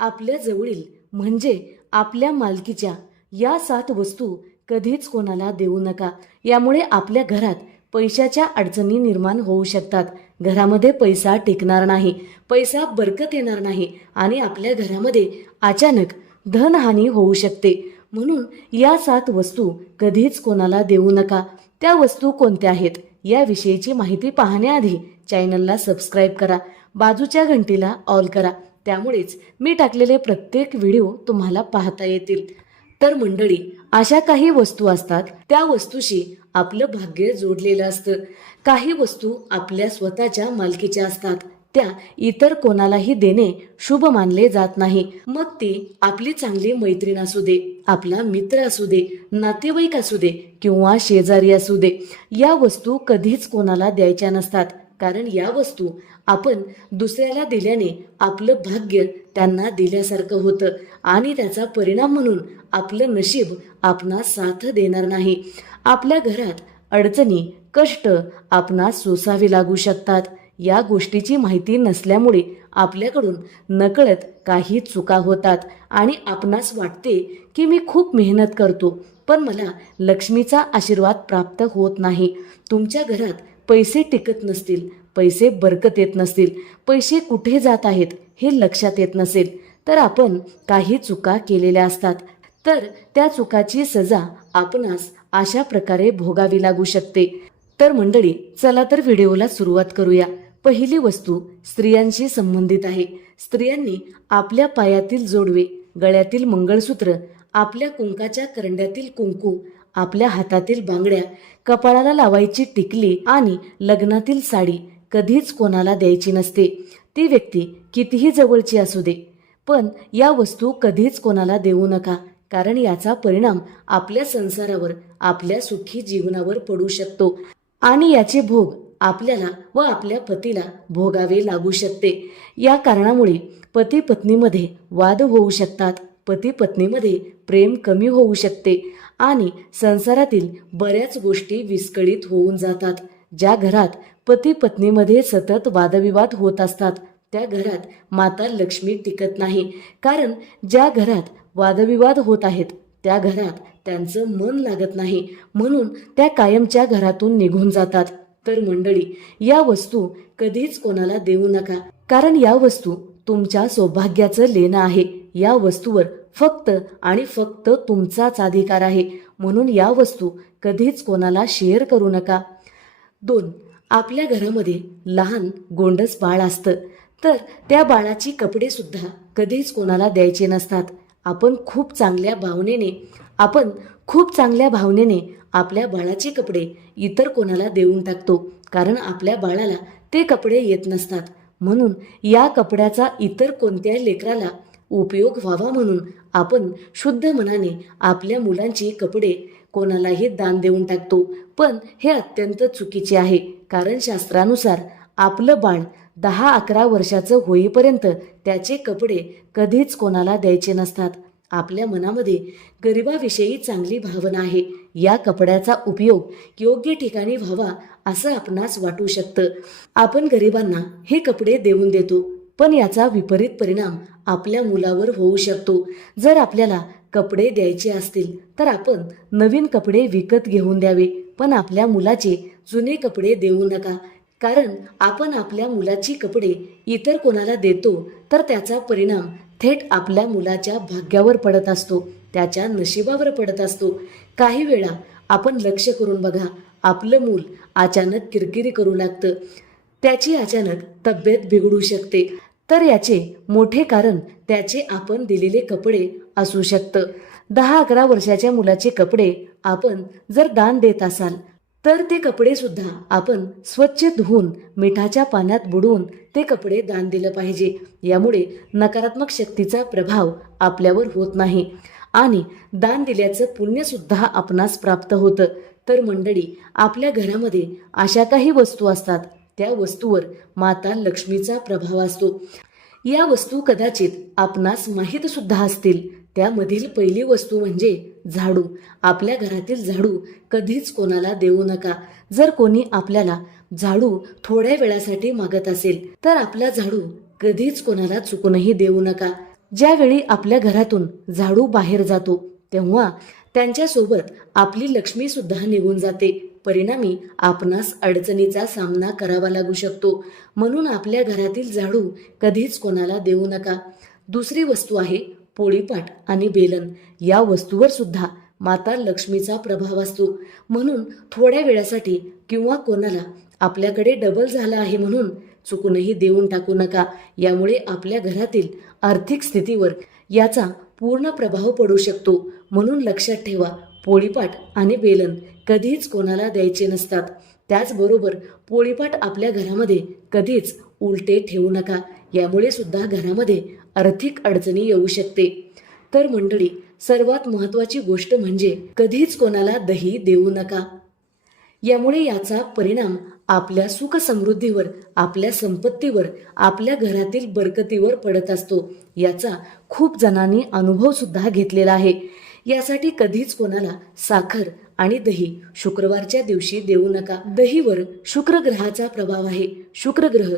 आपल्या जवळील म्हणजे आपल्या मालकीच्या या सात वस्तू कधीच कोणाला देऊ नका. यामुळे आपल्या घरात पैशाच्या अडचणी निर्माण होऊ शकतात. घरामध्ये पैसा टिकणार नाही पैसा बरकत येणार नाही आणि आपल्या घरामध्ये अचानक धनहानी होऊ शकते. म्हणून या सात वस्तू कधीच कोणाला देऊ नका. त्या वस्तू कोणत्या आहेत याविषयीची माहिती पाहण्याआधी चॅनलला सबस्क्राईब करा. बाजूच्या घंटीला ऑल करा. त्यामुळेच मी टाकलेले प्रत्येक व्हिडिओ तुम्हाला पाहता येतील. तर मंडळी अशा काही वस्तू असतात त्या वस्तूशी आपलं भाग्य जोडलेलं असतं. काही वस्तू आपल्या स्वतःच्या मालकीच्या असतात. त्या इतर कोणालाही देणे शुभ मानले जात नाही. मग ती आपली चांगली मैत्रीण असू दे आपला मित्र असू दे नातेवाईक असू दे किंवा शेजारी असू दे या वस्तू कधीच कोणाला द्यायच्या नसतात. कारण या वस्तू आपण दुसऱ्याला दिल्याने आपलं भाग्य त्यांना दिल्यासारखं होतं आणि त्याचा परिणाम म्हणून आपलं नशीब आपणास साथ देणार नाही. आपल्या घरात अडचणी कष्ट आपणास सोसावे लागू शकतात. या गोष्टीची माहिती नसल्यामुळे आपल्याकडून नकळत काही चुका होतात आणि आपणास वाटते की मी खूप मेहनत करतो पण मला लक्ष्मीचा आशीर्वाद प्राप्त होत नाही. तुमच्या घरात पैसे टिकत नसतील पैसे बरकत येत नसतील पैसे कुठे जात आहेत हे लक्षात येत नसेल तर आपण काही चुका केलेल्या असतात. तर त्या चुकाची सजा आपणास अशा प्रकारे भोगावी लागू शकते. तर मंडळी चला तर व्हिडिओला सुरुवात करूया. पहिली वस्तू स्त्रियांशी संबंधित आहे. स्त्रियांनी आपल्या पायातील जोडवे गळ्यातील मंगळसूत्र आपल्या कुंकाच्या करंड्यातील कुंकू आपल्या हातातील बांगड्या कपाळाला लावायची टिकली आणि लग्नातील साडी कधीच कोणाला द्यायची नसते. ती व्यक्ती कितीही जवळची असू दे पण या वस्तू कधीच कोणाला देऊ नका कारण याचा परिणाम आपल्या संसारावर आपल्या सुखी जीवनावर पडू शकतो आणि याचे भोग आपल्याला व आपल्या पतीला भोगावे लागू शकते. या कारणामुळे पती पत्नीमध्ये वाद होऊ शकतात पती पत्नीमध्ये प्रेम कमी होऊ शकते आणि संसारातील बऱ्याच गोष्टी विस्कळीत होऊन जातात. ज्या घरात पती पत्नीमध्ये सतत वादविवाद होत असतात त्या घरात माता लक्ष्मी टिकत नाही. कारण ज्या घरात वादविवाद होत आहेत त्या घरात त्यांचं मन लागत नाही. म्हणून त्या कायमच्या घरातून निघून जातात. तर मंडळी या वस्तू कधीच कोणाला देऊ नका. कारण या वस्तू तुमच्या सौभाग्याचं लेणं आहे. या वस्तूवर फक्त आणि फक्त तुमचाच अधिकार आहे. म्हणून या वस्तू कधीच कोणाला शेअर करू नका. दोन आपल्या घरामध्ये लहान गोंडस बाळ असतं. तर त्या बाळाची कपडेसुद्धा कधीच कोणाला द्यायचे नसतात. आपण खूप चांगल्या भावनेने आपण खूप चांगल्या भावनेने आपल्या बाळाचे कपडे इतर कोणाला देऊन टाकतो. कारण आपल्या बाळाला ते कपडे येत नसतात. म्हणून या कपड्याचा इतर कोणत्याही लेकराला उपयोग व्हावा म्हणून आपण शुद्ध मनाने आपल्या मुलांची कपडे कोणालाही दान देऊन टाकतो. पण हे अत्यंत चुकीचे आहे. कारण शास्त्रानुसार आपलं बाण दहा अकरा वर्षाचं होईपर्यंत त्याचे कपडे कधीच कोणाला द्यायचे नसतात. आपल्या मनामध्ये गरिबाविषयी चांगली भावना आहे. या कपड्याचा उपयोग योग्य ठिकाणी व्हावा असं आपणास वाटू शकतं. आपण गरिबांना हे कपडे देऊन देतो. पण याचा विपरीत परिणाम आपल्या मुलावर होऊ शकतो. जर आपल्याला कपडे द्यायचे असतील तर आपण नवीन कपडे विकत घेऊन द्यावे. पण आपल्या मुलाचे जुने कपडे देऊ नका. कारण आपण आपल्या मुलाची कपडे इतर कोणाला देतो तर त्याचा परिणाम थेट आपल्या मुलाच्या भाग्यावर पडत असतो. त्याच्या नशिबावर पडत असतो. काही वेळा आपण लक्ष करून बघा आपलं मूल अचानक किरकिरी करू लागतं. त्याची अचानक तब्येत बिघडू शकते. तर याचे मोठे कारण त्याचे आपण दिलेले कपडे असू शकतं. दहा अकरा वर्षाच्या मुलाचे कपडे आपण जर दान देत असाल तर ते कपडे सुद्धा आपण स्वच्छ धुवून मिठाच्या पाण्यात बुडवून ते कपडे दान दिलं पाहिजे. यामुळे नकारात्मक शक्तीचा प्रभाव आपल्यावर होत नाही. आणि दान दिल्याचं पुण्यसुद्धा आपणास प्राप्त होतं. तर मंडळी आपल्या घरामध्ये अशा काही वस्तू असतात त्या वस्तूवर माता लक्ष्मीचा प्रभाव असतो. या वस्तू कदाचित आपणास माहीत सुद्धा असतील. त्यामधील पहिली वस्तू म्हणजे झाडू. आपल्या घरातील झाडू कधीच कोणाला देऊ नका. जर कोणी आपल्याला झाडू थोड्या वेळासाठी मागत असेल तर आपला झाडू कधीच कोणाला चुकूनही देऊ नका. ज्यावेळी आपल्या घरातून झाडू बाहेर जातो तेव्हा त्यांच्यासोबत आपली लक्ष्मी सुद्धा निघून जाते. परिणामी आपणास अडचणीचा सामना करावा लागू शकतो. म्हणून आपल्या घरातील झाडू कधीच कोणाला देऊ नका. दुसरी वस्तू आहे पोळीपाट आणि बेलन. या वस्तूवर सुद्धा माता लक्ष्मीचा प्रभाव असतो. म्हणून थोड्या वेळासाठी किंवा कोणाला आपल्याकडे डबल झाला आहे म्हणून चुकूनही देऊन टाकू नका. यामुळे आपल्या घरातील आर्थिक स्थितीवर याचा पूर्ण प्रभाव पडू शकतो. म्हणून लक्षात ठेवा पोळीपाट आणि बेलन कधीच कोणाला द्यायचे नसतात. त्याचबरोबर पोळीपाट आपल्या घरामध्ये कधीच उलटे ठेवू नका. यामुळे सुद्धा घरामध्ये आर्थिक अडचणी येऊ शकते. तर मंडळी सर्वात महत्वाची गोष्ट म्हणजे कधीच कोणाला दही देऊ नका. यामुळे याचा परिणाम आपल्या सुख समृद्धीवर आपल्या संपत्तीवर आपल्या घरातील बरकतीवर पडत असतो. याचा खूप जणांनी अनुभव सुद्धा घेतलेला आहे. यासाठी कधीच कोणाला साखर आणि दही शुक्रवारच्या दिवशी देऊ नका. दहीवर शुक्र ग्रहाचा प्रभाव आहे. शुक्र ग्रह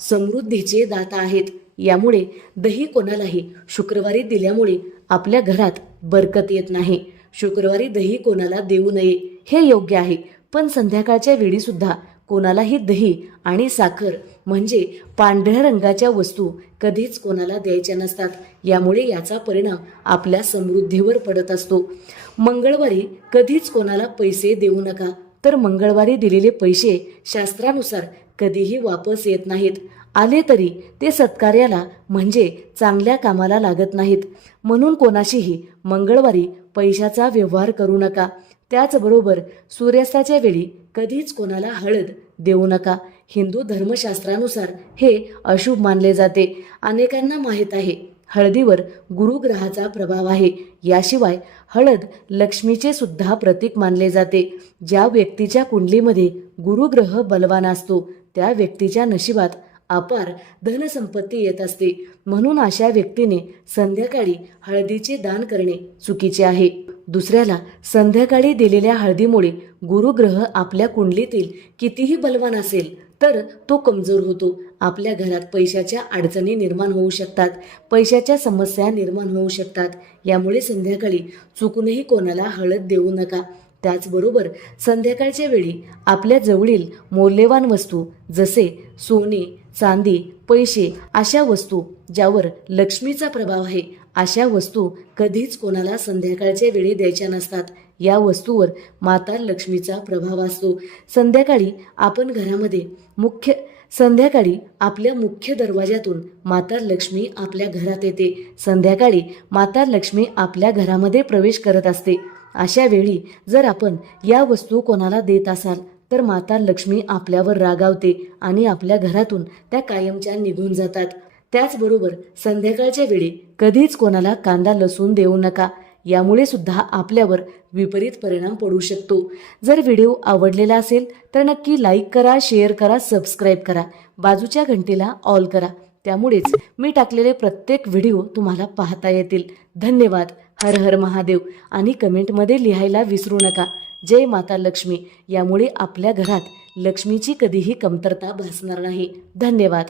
समृद्धीचे दाता आहेत. यामुळे दही कोणालाही शुक्रवारी दिल्यामुळे आपल्या घरात बरकत येत नाही. शुक्रवारी दही कोणाला देऊ नये हे योग्य आहे. पण संध्याकाळच्या वेळी सुद्धा कोणालाही दही आणि साखर म्हणजे पांढऱ्या रंगाच्या वस्तू कधीच कोणाला द्यायच्या नसतात. यामुळे याचा परिणाम आपल्या समृद्धीवर पडत असतो. मंगळवारी कधीच कोणाला पैसे देऊ नका. तर मंगळवारी दिलेले पैसे शास्त्रानुसार कधीही वापस येत नाहीत. आले तरी ते सत्कार्याला म्हणजे चांगल्या कामाला लागत नाहीत. म्हणून कोणाशीही मंगळवारी पैशाचा व्यवहार करू नका. त्याचबरोबर सूर्यास्ताच्या वेळी कधीच कोणाला हळद देऊ नका. हिंदू धर्मशास्त्रानुसार हे अशुभ मानले जाते. अनेकांना माहीत आहे हळदीवर गुरुग्रहाचा प्रभाव आहे. याशिवाय हळद लक्ष्मीचे सुद्धा प्रतीक मानले जाते. ज्या व्यक्तीच्या कुंडलीमध्ये गुरुग्रह बलवान असतो त्या व्यक्तीच्या नशिबात अपार धनसंपत्ती येत असते. म्हणून अशा व्यक्तीने संध्याकाळी हळदीचे दान करणे चुकीचे आहे. दुसऱ्याला संध्याकाळी दिलेल्या हळदीमुळे गुरुग्रह आपल्या कुंडलीतील कितीही बलवान असेल तर तो कमजोर होतो. आपल्या घरात पैशाच्या अडचणी निर्माण होऊ शकतात पैशाच्या समस्या निर्माण होऊ शकतात. यामुळे संध्याकाळी चुकूनही कोणाला हळद देऊ नका. त्याचबरोबर संध्याकाळच्या वेळी आपल्या जवळील मौल्यवान वस्तू जसे सोने चांदी पैसे अशा वस्तू ज्यावर लक्ष्मीचा प्रभाव आहे अशा वस्तू कधीच कोणाला संध्याकाळच्या वेळी द्यायच्या नसतात. या वस्तूवर माता लक्ष्मीचा प्रभाव असतो. संध्याकाळी आपण घरामध्ये मुख्य संध्याकाळी आपल्या मुख्य दरवाजातून माता लक्ष्मी आपल्या घरात येते. संध्याकाळी माता लक्ष्मी आपल्या घरामध्ये प्रवेश करत असते. अशा वेळी जर आपण या वस्तू कोणाला देत असाल तर माता लक्ष्मी आपल्यावर रागावते आणि आपल्या घरातून त्या कायमच्या निघून जातात. त्याचबरोबर संध्याकाळच्या वेळी कधीच कोणाला कांदा लसूण देऊ नका. यामुळे सुद्धा आपल्यावर विपरीत परिणाम पडू शकतो. जर व्हिडिओ आवडलेला असेल तर नक्की लाईक करा शेअर करा सबस्क्राईब करा. बाजूच्या घंटीला ऑल करा. त्यामुळेच मी टाकलेले प्रत्येक व्हिडिओ तुम्हाला पाहता येतील. धन्यवाद. हर हर महादेव. आणि कमेंटमध्ये लिहायला विसरू नका. जय माता लक्ष्मी. यामुळे आपल्या घरात लक्ष्मीची कधीही कमतरता भासणार नाही. धन्यवाद.